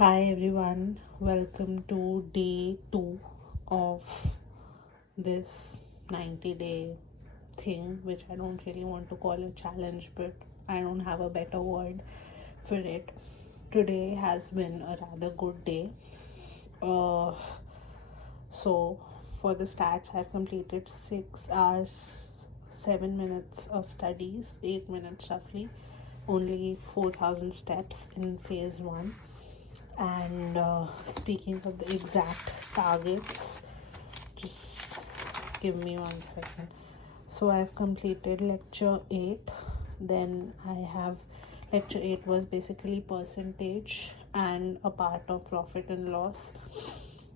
Hi everyone, welcome to day 2 of this 90-day thing, which I don't really want to call a challenge, but I don't have a better word for it. Today has been a rather good day. Uh, so, for the stats, I've completed 6 hours, 7 minutes of studies, 8 minutes roughly, only 4,000 steps in phase 1. And speaking of the exact targets, just give me 1 second. So I've completed lecture 8. Then I have lecture 8 was basically percentage and a part of profit and loss.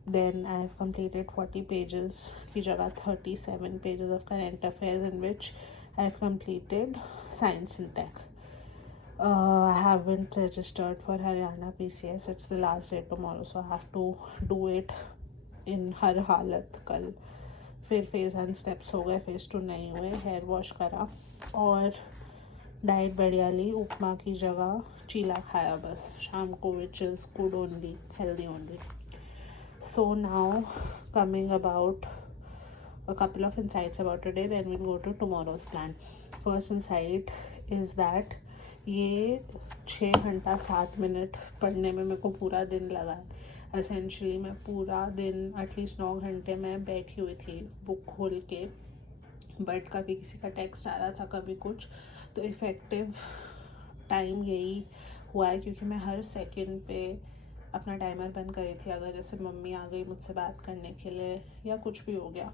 Then I have completed 40 pages की जगह 37 pages of current affairs, in which I have completed science and tech. I haven't registered for Haryana PCS. It's the last day tomorrow, so I have to do it in हर हालत कल. फिर फेज़ 1 स्टेप्स हो गए, फेज़ 2 नहीं हुए. Hair wash करा और डाइट बढ़िया ली. उपमा की जगह चीला खाया बस शाम को, which is good only, healthy only. So now, coming about a couple of insights about today, then we'll go to tomorrow's plan. First insight is that ये 6 घंटा 7 मिनट पढ़ने में मेरे को पूरा दिन लगा है. एसेंशली मैं पूरा दिन एटलीस्ट 9 घंटे में बैठी हुई थी बुक खोल के, बट कभी किसी का टेक्स्ट आ रहा था, कभी कुछ. तो इफ़ेक्टिव टाइम यही हुआ है, क्योंकि मैं हर सेकंड पे अपना टाइमर बंद करी थी. अगर जैसे मम्मी आ गई मुझसे बात करने के लिए या कुछ भी हो गया,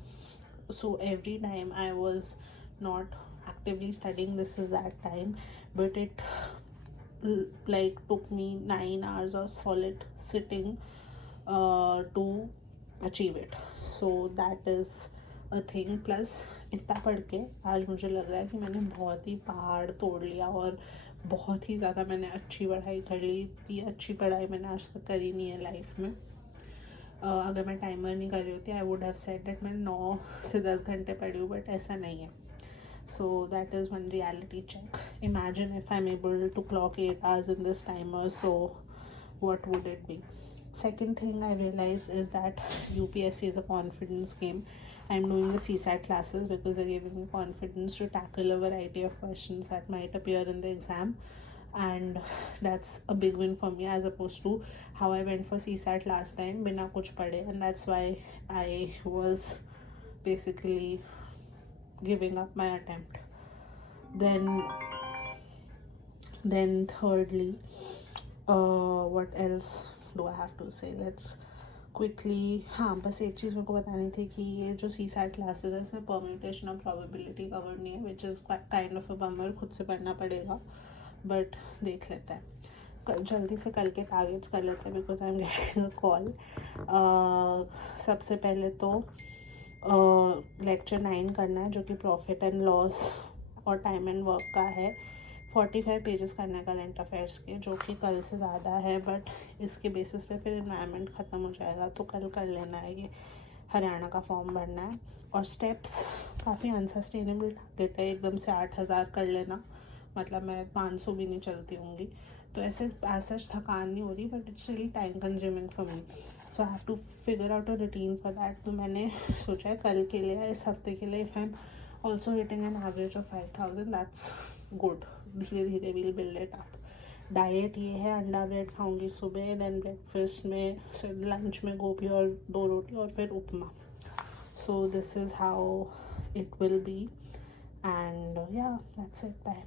so every time I was not actively studying, this is that time, but it like took me 9 hours of solid sitting to achieve it. So that is a thing. Plus इतना पढ़ के आज मुझे लग रहा है कि मैंने बहुत ही पहाड़ तोड़ लिया और बहुत ही ज़्यादा मैंने अच्छी पढ़ाई कर ली. इतनी अच्छी पढ़ाई मैंने आज तक करी नहीं है लाइफ में. अगर मैं टाइमर नहीं कर रही होती, I would have said that मैं 9 से 10 घंटे पढ़ी हूँ, बट ऐसा नहीं है. So that is one reality check. Imagine if I'm able to clock 8 hours in this timer, so what would it be? Second thing I realized is that UPSC is a confidence game. I'm doing the CSAT classes because they're giving me confidence to tackle a variety of questions that might appear in the exam, and that's a big win for me, as opposed to how I went for CSAT last time बिना कुछ पढ़े, and that's why I was basically giving up my attempt. Then thirdly, what else do I have to say? Let's quickly, हाँ बस एक चीज़ मेरे को बतानी थी कि ये जो CSAT क्लासेस है इसमें परम्यूटेशन ऑफ प्रोबेबिलिटी कवर नहीं है, which is kind of a bummer. खुद से पढ़ना पड़ेगा, बट देख लेते हैं. जल्दी से कल के टारगेट्स कर लेते हैं, because I am getting a call. सबसे पहले तो लेक्चर 9 करना है, जो कि प्रॉफिट एंड लॉस और टाइम एंड वर्क का है. 45 पेजेस करने का करंट अफेयर्स के, जो कि कल से ज़्यादा है, बट इसके बेसिस पे फिर एनवायरनमेंट ख़त्म हो जाएगा, तो कल कर लेना है. ये हरियाणा का फॉर्म भरना है. और स्टेप्स काफ़ी अनसस्टेनेबल टारगेट है, एकदम से 8,000 कर लेना, मतलब मैं 500 भी नहीं चलती होंगी. तो ऐसे सच थकान नहीं हो रही, but it's really time consuming for me. So I have to figure out a routine for that. तो मैंने सोचा है कल के लिए, इस हफ्ते के लिए, if I am also hitting an average of 5,000, that's good. धीरे धीरे will build it up. Diet ये है, अंडा ब्रेड खाऊंगी सुबह, देन ब्रेकफास्ट में, लंच में गोभी और 2 रोटी और फिर upma. So this is how it will be, and yeah, that's it. Bye.